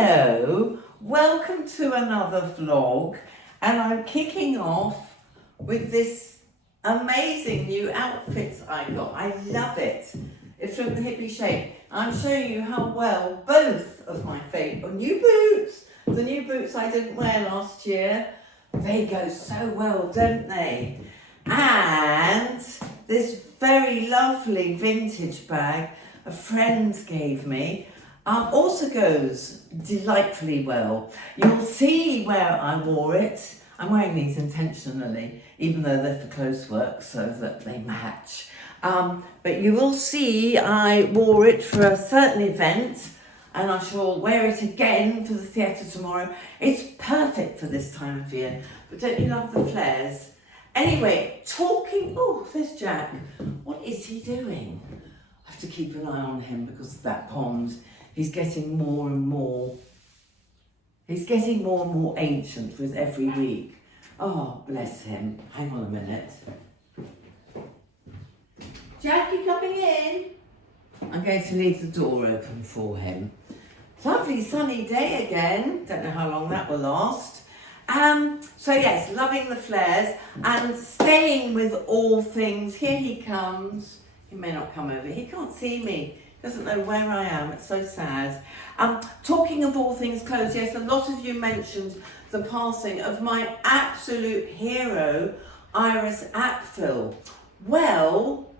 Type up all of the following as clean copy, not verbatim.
Hello, welcome to another vlog, and I'm kicking off with this amazing new outfit I got. I love it. It's from the Hippie Shape. I'm showing you how well both of my favourite new boots, the new boots I didn't wear last year, they go so well, don't they? And this very lovely vintage bag a friend gave me also goes delightfully well. You'll see where I wore it. I'm wearing these intentionally, even though they're for close work, so that they match. But you will see I wore it for a certain event, and I shall wear it again for the theatre tomorrow. It's perfect for this time of year. But don't you love the flares? Anyway, oh, there's Jack. What is he doing? I have to keep an eye on him because of that pond. He's getting more and more ancient with every week. Oh, bless him. Hang on a minute. Jack, you coming in? I'm going to leave the door open for him. Lovely sunny day again. Don't know how long that will last. So yes, loving the flares and staying with all things. Here he comes. He may not come over. He can't see me. Doesn't know where I am. It's so sad. Talking of all things clothes, yes, a lot of you mentioned the passing of my absolute hero, Iris Apfel. Well,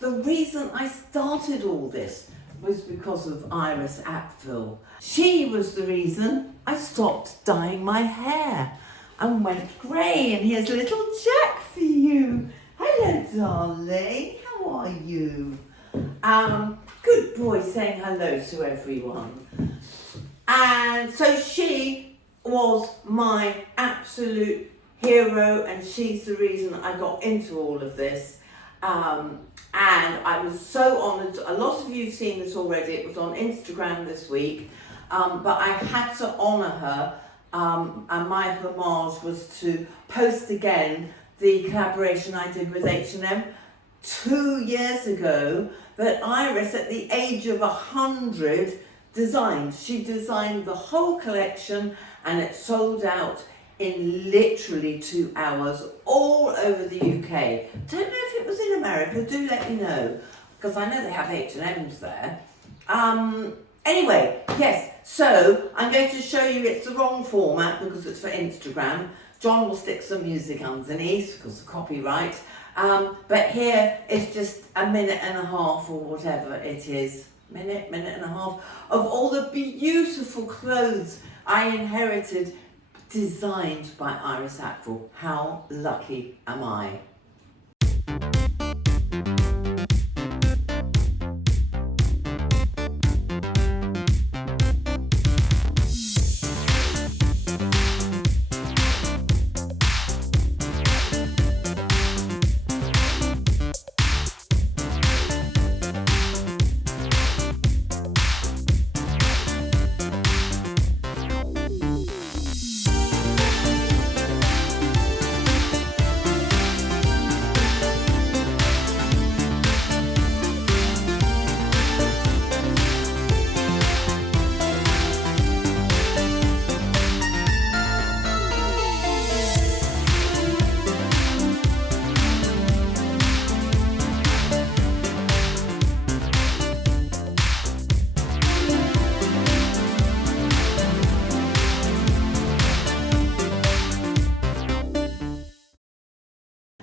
the reason I started all this was because of Iris Apfel. She was the reason I stopped dyeing my hair and went grey. And here's little Jack for you. Hello, darling. How are you? Good boy, saying hello to everyone. And so she was my absolute hero, and she's the reason I got into all of this. And I was so honoured. A lot of you have seen this already. It was on Instagram this week. But I had to honour her, and my homage was to post again the collaboration I did with H&M 2 years ago that Iris, at the age of 100, designed. She designed the whole collection, and it sold out in literally 2 hours all over the UK. Don't know if it was in America, do let me know, because I know they have H&Ms there. Anyway, yes, so I'm going to show you, it's the wrong format because it's for Instagram. John will stick some music underneath because of copyright. But here is just a minute and a half or whatever it is, minute and a half, of all the beautiful clothes I inherited, designed by Iris Apfel. How lucky am I?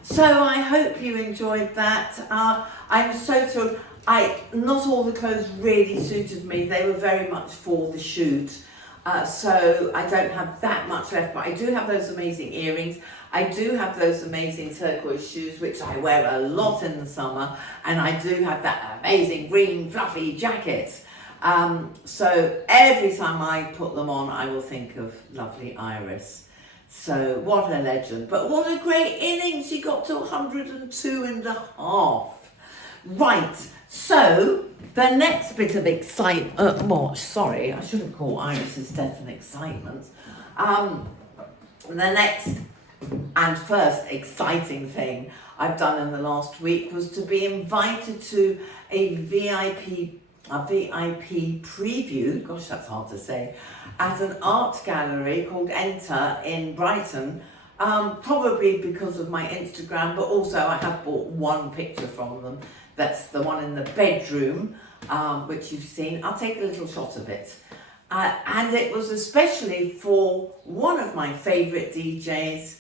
So I hope you enjoyed that. I'm so thrilled. Not all the clothes really suited me. They were very much for the shoot. So I don't have that much left, but I do have those amazing earrings. I do have those amazing turquoise shoes, which I wear a lot in the summer. And I do have that amazing green fluffy jacket. So every time I put them on, I will think of lovely Iris. So what a legend, but what a great innings. She got to 102 and a half. Right, so the next bit of excitement, I shouldn't call Iris's death an excitement. The next and first exciting thing I've done in the last week was to be invited to a VIP a VIP preview, gosh that's hard to say, at an art gallery called Enter in Brighton, probably because of my Instagram, but also I have bought one picture from them. That's the one in the bedroom, which you've seen. I'll take a little shot of it. And it was especially for one of my favourite DJs,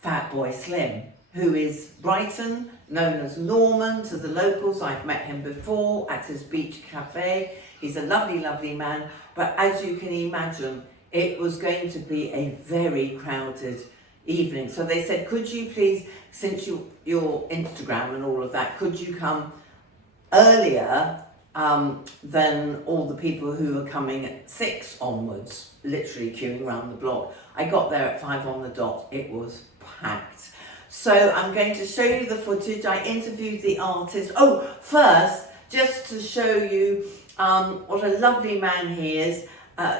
Fat Boy Slim, who is Brighton, known as Norman to the locals. I've met him before at his beach cafe. He's a lovely, lovely man. But as you can imagine, it was going to be a very crowded evening. So they said, could you please, since your Instagram and all of that, could you come earlier than all the people who were coming at 6 onwards, literally queuing around the block. I got there at 5 on the dot. It was packed. So I'm going to show you the footage. I interviewed the artist. Oh, first, just to show you what a lovely man he is,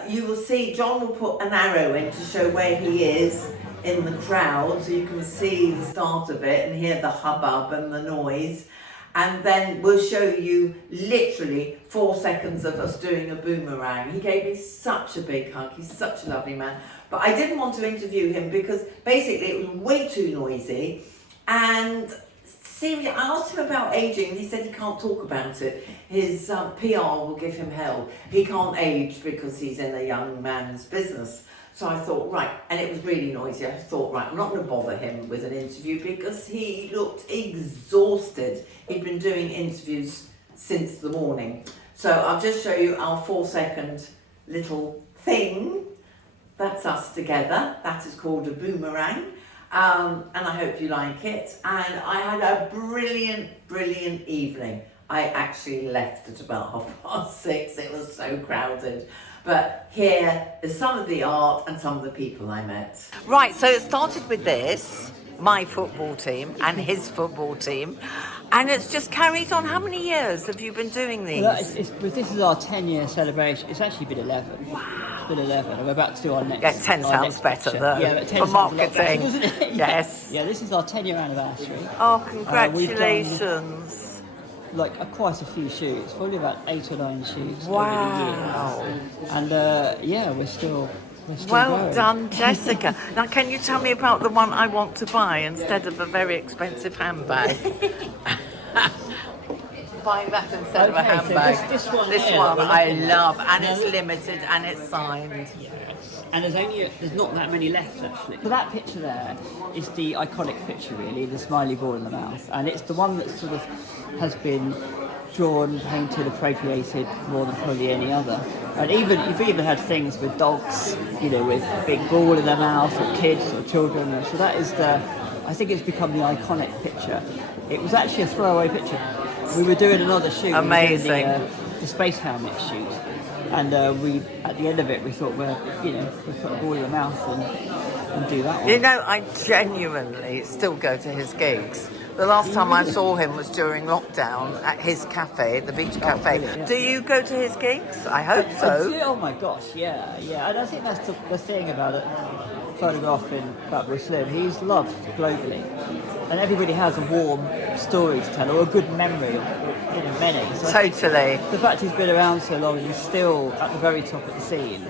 you will see, John will put an arrow in to show where he is in the crowd, so you can see the start of it and hear the hubbub and the noise. And then we'll show you literally 4 seconds of us doing a boomerang. He gave me such a big hug. He's such a lovely man. But I didn't want to interview him because basically it was way too noisy. And seriously, I asked him about aging and he said he can't talk about it. His PR will give him hell. He can't age because he's in a young man's business. So I thought, right, and it was really noisy. I thought, right, I'm not going to bother him with an interview because he looked exhausted. He'd been doing interviews since the morning. So I'll just show you our 4-second little thing. That's us together. That is called a boomerang. And I hope you like it. And I had a brilliant, brilliant evening. I actually left at about 6:30. It was so crowded. But here is some of the art and some of the people I met. Right, so it started with this, my football team and his football team, and it's just carried on. How many years have you been doing these? Well, this is our 10-year celebration. It's actually been 11. It's been 11, and we're about to do our next. Yeah, 10 sounds better though. Yeah, 10 for marketing, better, doesn't it? Yes. Yeah, this is our 10-year anniversary. Oh, congratulations! We've done, quite a few shoots, probably about 8 or 9 shoots wow. over the years. And yeah, we're still well going. done, Jessica. Now, can you tell me about the one I want to buy instead of a very expensive handbag? Buying that instead of a handbag. So this one I love, and it's limited and it's signed. Yeah. And there's not that many left actually. So that picture there is the iconic picture really, the smiley ball in the mouth, and it's the one that sort of has been drawn, painted, appropriated more than probably any other. And you've even had things with dogs, with a big ball in their mouth, or kids or children. So that is I think it's become the iconic picture. It was actually a throwaway picture. We were doing another shoot. Amazing. We were doing the space helmet shoot. And we, at the end of it, we thought, we'll put a ball in the mouth and do that one. I genuinely still go to his gigs. The last time I saw him was during lockdown at his cafe, the beach cafe. Yeah. Do you go to his gigs? I hope so. Oh my gosh, yeah. And I think that's the thing about it. Photographing Fat Boy Slim, he's loved globally, and everybody has a warm story to tell or a good memory of many. So totally. The fact he's been around so long and he's still at the very top of the scene,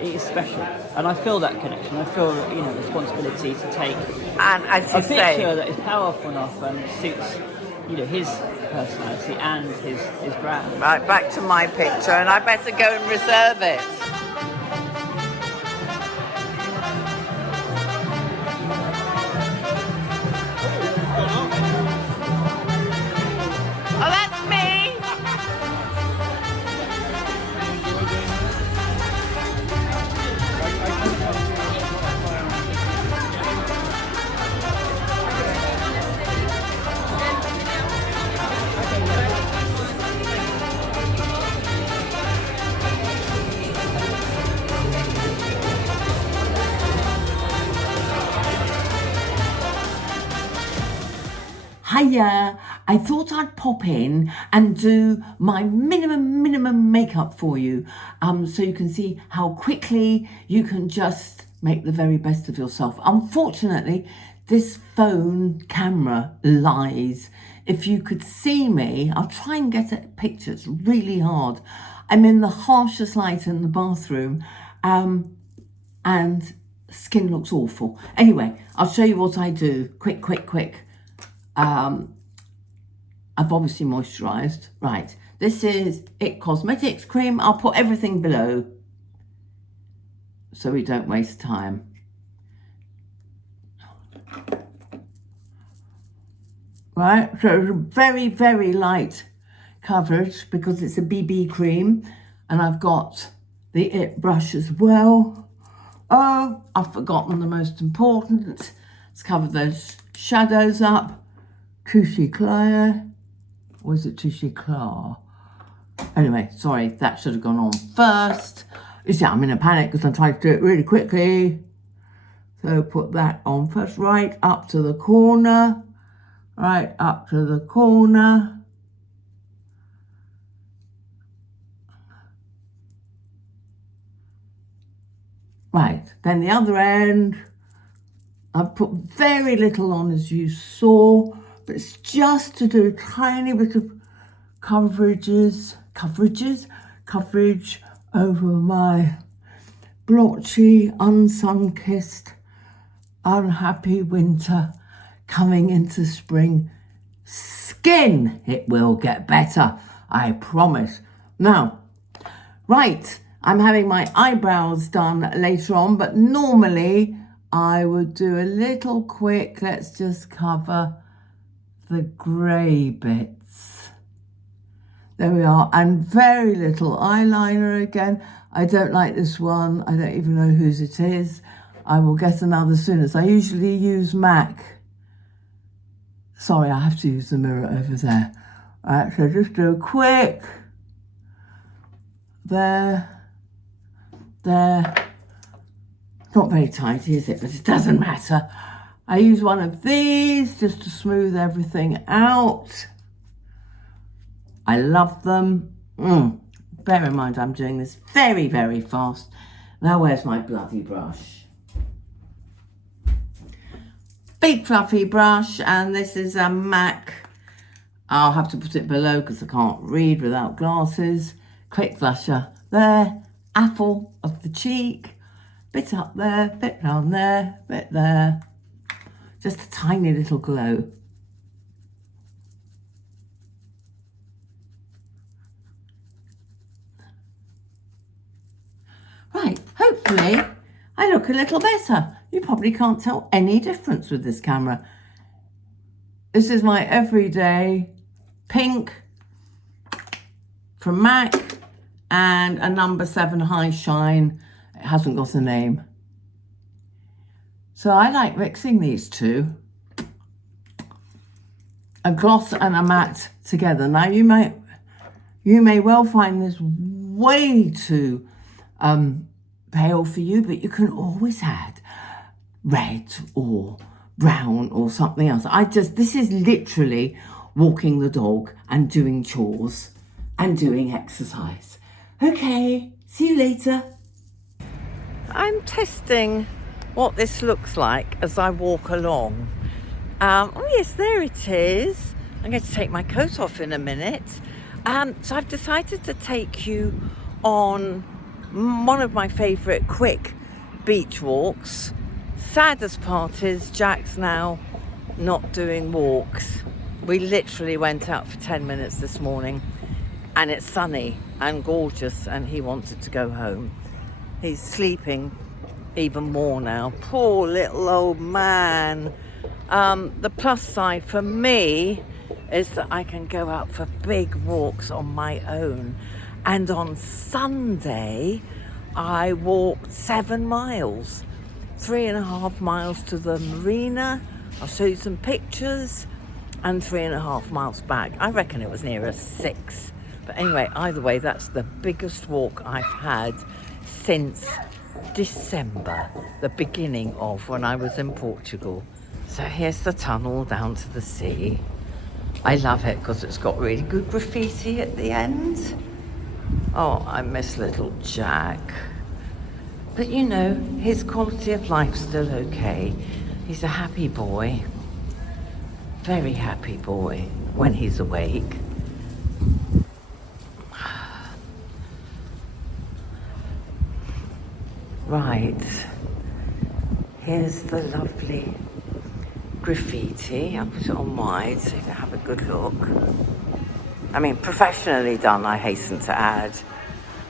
it is special, and I feel that connection. I feel responsibility to take and as you say, picture that is powerful enough and suits his personality and his brand. Right, back to my picture, and I better go and reserve it. Hiya, I thought I'd pop in and do my minimum makeup for you, so you can see how quickly you can just make the very best of yourself. Unfortunately, this phone camera lies. if you could see me, I'll try and get a picture. It's really hard. I'm in the harshest light in the bathroom, and skin looks awful. Anyway, I'll show you what I do. Quick. I've obviously moisturised. Right, this is It Cosmetics cream. I'll put everything below so we don't waste time. Right, so it's a very, very light coverage because it's a BB cream, and I've got the It brush as well. Oh, I've forgotten the most important. Let's cover those shadows up. Touche Eclat. Or is it Touche Eclat? Anyway, sorry, that should have gone on first. You see, I'm in a panic because I'm trying to do it really quickly. So put that on first, right up to the corner. Right up to the corner. Right, then the other end. I've put very little on, as you saw, but it's just to do a tiny bit of coverage over my blotchy, un-sun-kissed, unhappy winter coming into spring skin. It will get better, I promise. Now, right, I'm having my eyebrows done later on, but normally I would do a little quick, let's just cover the grey bits. There we are, and very little eyeliner again. I don't like this one. I don't even know whose it is. I will get another soon, as I usually use MAC. Sorry, I have to use the mirror over there. All right, so just do a quick. There. Not very tidy, is it? But it doesn't matter. I use one of these just to smooth everything out. I love them. Bear in mind, I'm doing this very, very fast. Now, where's my bloody brush? Big fluffy brush, and this is a MAC. I'll have to put it below because I can't read without glasses. Quick flusher there. Apfel of the cheek. Bit up there, bit down there, bit there. Just a tiny little glow. Right, hopefully I look a little better. You probably can't tell any difference with this camera. This is my everyday pink from MAC and a number 7 high shine. It hasn't got a name. So I like mixing these two. A gloss and a matte together. Now you may well find this way too pale for you, but you can always add red or brown or something else. This is literally walking the dog and doing chores and doing exercise. Okay, see you later. I'm testing what this looks like as I walk along. Oh yes, there it is. I'm going to take my coat off in a minute. So I've decided to take you on one of my favourite quick beach walks. Saddest part is Jack's now not doing walks. We literally went out for 10 minutes this morning and it's sunny and gorgeous and he wanted to go home. He's sleeping even more now. Poor little old man. The plus side for me is that I can go out for big walks on my own. And on Sunday, I walked 7 miles, 3.5 miles to the marina. I'll show you some pictures, and 3.5 miles back. I reckon it was nearer 6. But anyway, either way, that's the biggest walk I've had since December, the beginning of when I was in Portugal. So here's the tunnel down to the sea. I love it because it's got really good graffiti at the end. Oh, I miss little Jack. But you know, his quality of life's still okay. He's a happy boy. very happy boy when he's awake. Right, here's the lovely graffiti. I'll put it on wide so you can have a good look. I mean, professionally done, I hasten to add.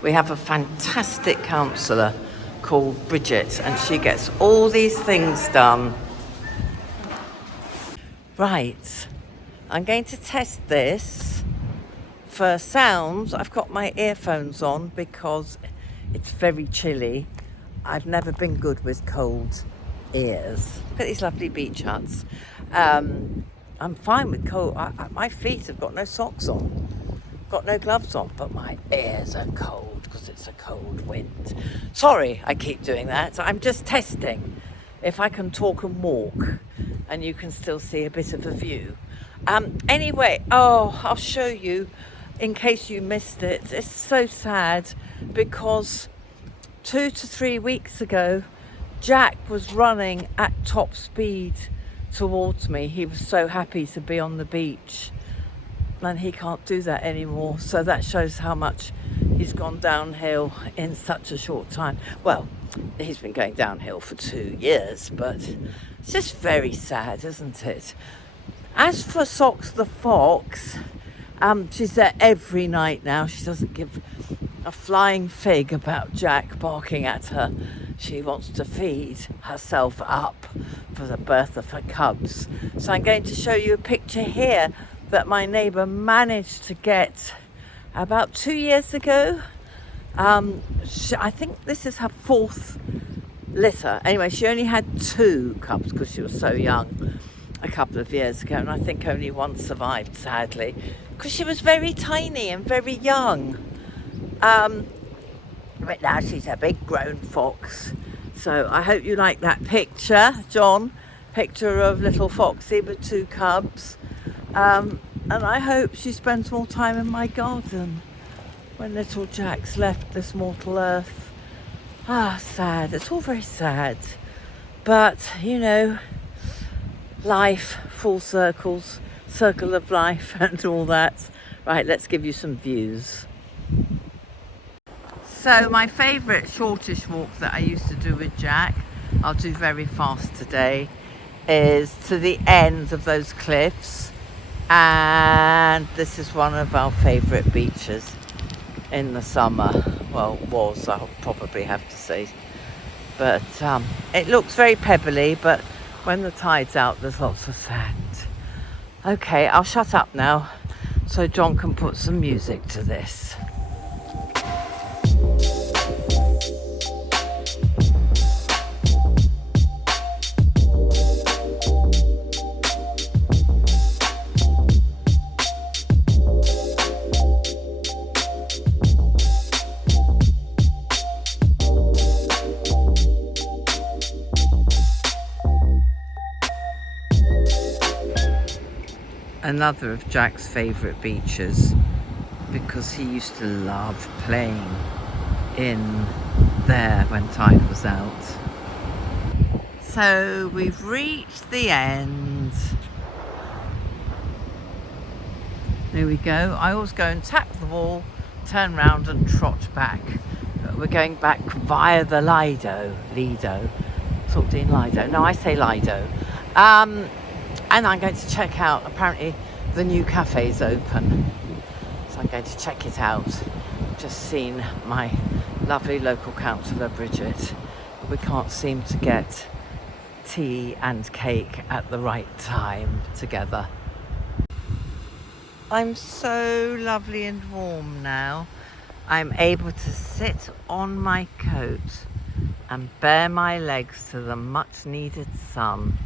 We have a fantastic counsellor called Bridget, and she gets all these things done. Right, I'm going to test this for sounds. I've got my earphones on because it's very chilly. I've never been good with cold ears. Look at these lovely beach huts. I'm fine with cold. My feet have got no socks on, got no gloves on, but my ears are cold because it's a cold wind. Sorry, I keep doing that. I'm just testing if I can talk and walk and you can still see a bit of a view. Anyway, I'll show you in case you missed it. It's so sad because 2 to 3 weeks ago, Jack was running at top speed towards me. He was so happy to be on the beach, and he can't do that anymore. So that shows how much he's gone downhill in such a short time. Well, he's been going downhill for 2 years, but it's just very sad, isn't it? As for Socks the Fox, she's there every night now. She doesn't give a flying fig about Jack barking at her. She wants to feed herself up for the birth of her cubs. So I'm going to show you a picture here that my neighbour managed to get about 2 years ago. I think this is her 4th litter. Anyway, she only had 2 cubs because she was so young a couple of years ago, and I think only one survived, sadly, because she was very tiny and very young. But now she's a big grown fox. So I hope you like that picture, John. Picture of little Foxy with 2 cubs. And I hope she spends more time in my garden when little Jack's left this mortal earth. Sad. It's all very sad. But, you know, life, full circles, circle of life and all that. Right, let's give you some views. So my favourite shortish walk that I used to do with Jack, I'll do very fast today, is to the end of those cliffs. And this is one of our favourite beaches in the summer. Well, was, I'll probably have to say. But it looks very pebbly, but when the tide's out, there's lots of sand. Okay, I'll shut up now so John can put some music to this. Another of Jack's favourite beaches, because he used to love playing in there when tide was out. So we've reached the end. There we go. I always go and tap the wall, turn round and trot back. We're going back via the Lido. Saltine Lido. No, I say Lido. And I'm going to check out, apparently the new cafe's open. So I'm going to check it out. Just seen my lovely local councillor, Bridget. We can't seem to get tea and cake at the right time together. I'm so lovely and warm now. I'm able to sit on my coat and bare my legs to the much needed sun.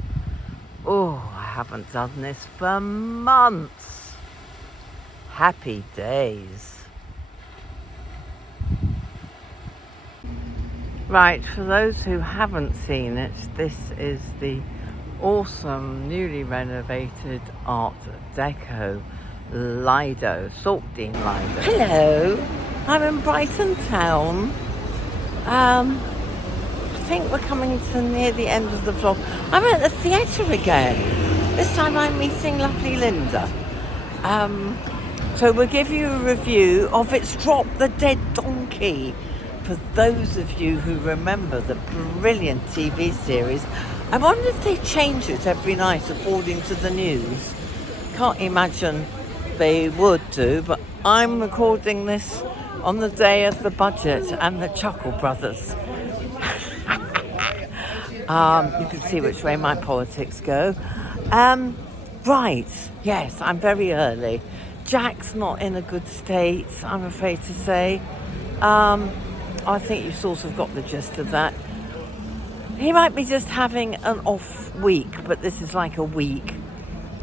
Oh, I haven't done this for months. Happy days. Right, for those who haven't seen it, this is the awesome, newly renovated Art Deco Lido, Saltine Lido. Hello, I'm in Brighton town. I think we're coming to near the end of the vlog. I'm at the theatre again. This time I'm meeting lovely Linda. So we'll give you a review of It's Drop the Dead Donkey. For those of you who remember the brilliant TV series, I wonder if they change it every night according to the news. Can't imagine they would do, but I'm recording this on the day of the budget and the Chuckle Brothers. You can see which way my politics go. Right, yes, I'm very early. Jack's not in a good state, I'm afraid to say. I think you sort of got the gist of that. He might be just having an off week, but this is like a week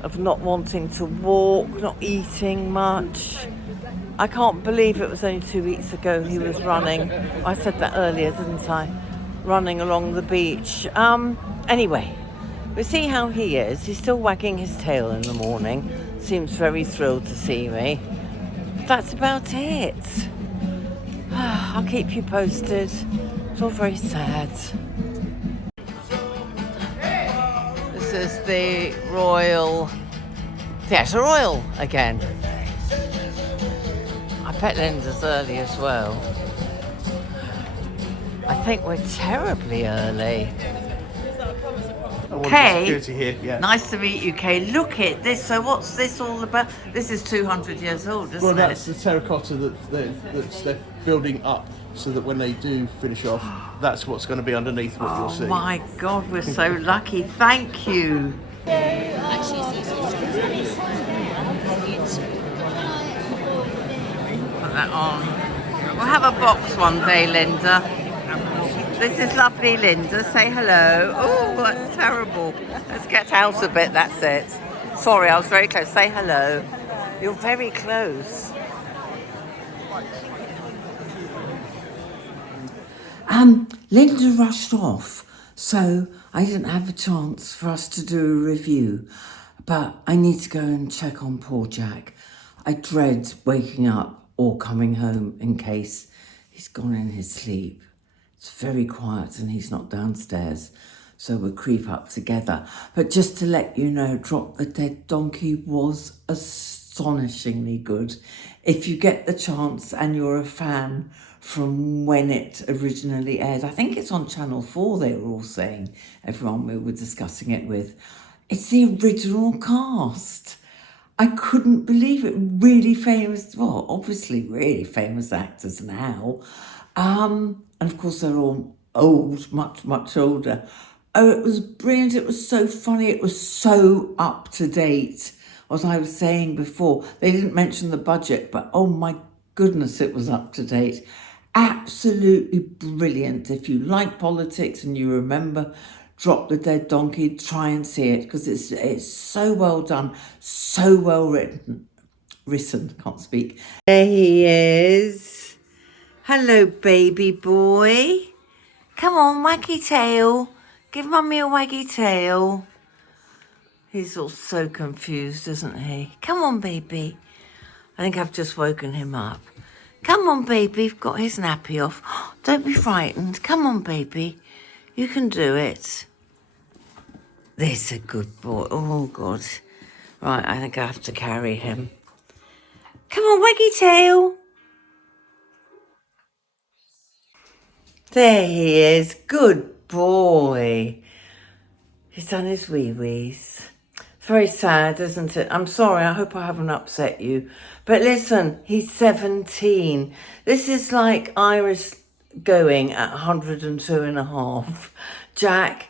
of not wanting to walk, not eating much. I can't believe it was only 2 weeks ago he was running. I said that earlier, didn't I? Running along the beach. Anyway, we'll see how he is. He's still wagging his tail in the morning. Seems very thrilled to see me. That's about it. I'll keep you posted. It's all very sad. This is the Royal Theatre Royal again. I bet Linda's early as well. I think we're terribly early. Kay, here, yeah. Nice to meet you, Kay. Look at this. So what's this all about? This is 200 years old, isn't Well, it? that's the terracotta that's they're building up, so that when they do finish off, that's what's going to be underneath what you'll see. Oh my God, we're so lucky. Thank you. Put that on. We'll have a box one day, Linda. This is lovely, Linda. Say hello. Oh, that's terrible. Let's get out a bit, that's it. Sorry, I was very close. Say hello. You're very close. Linda rushed off, so I didn't have a chance for us to do a review. But I need to go and check on poor Jack. I dread waking up or coming home in case he's gone in his sleep. It's very quiet and he's not downstairs, so we'll creep up together. But just to let you know, Drop the Dead Donkey was astonishingly good. If you get the chance and you're a fan from when it originally aired, I think it's on Channel 4, they were all saying, everyone we were discussing it with. It's the original cast. I couldn't believe it. Really famous, well, obviously really famous actors now. And of course they're all old, much, much older. Oh, it was brilliant. It was so funny. It was so up to date. As I was saying before, they didn't mention the budget, but oh my goodness, it was up to date. Absolutely brilliant. If you like politics and you remember Drop the Dead Donkey, try and see it, because it's so well done, so well written. Can't speak. There he is. Hello, baby boy. Come on, waggy tail. Give mummy a waggy tail. He's all so confused, isn't he? Come on, baby. I think I've just woken him up. Come on, baby. Got his nappy off. Don't be frightened. Come on, baby. You can do it. There's a good boy. Oh, God. Right, I think I have to carry him. Come on, waggy tail. There he is. Good boy. He's done his wee-wees. It's very sad, isn't it? I'm sorry, I hope I haven't upset you. But listen, he's 17. This is like Iris going at 102 and a half. Jack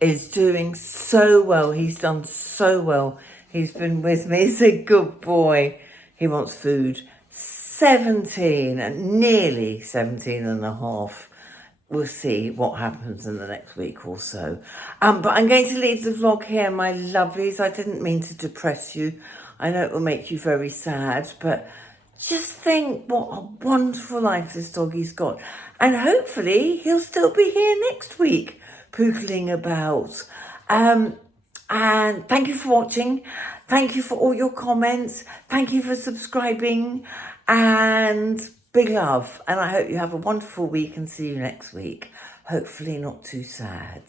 is doing so well. He's done so well. He's been with me. He's a good boy. He wants food. 17, nearly 17 and a half. We'll see what happens in the next week or so. But I'm going to leave the vlog here, my lovelies. I didn't mean to depress you. I know it will make you very sad, but just think what a wonderful life this doggy's got. And hopefully he'll still be here next week, pootling about. And thank you for watching. Thank you for all your comments. Thank you for subscribing. And big love, and I hope you have a wonderful week and see you next week. Hopefully not too sad.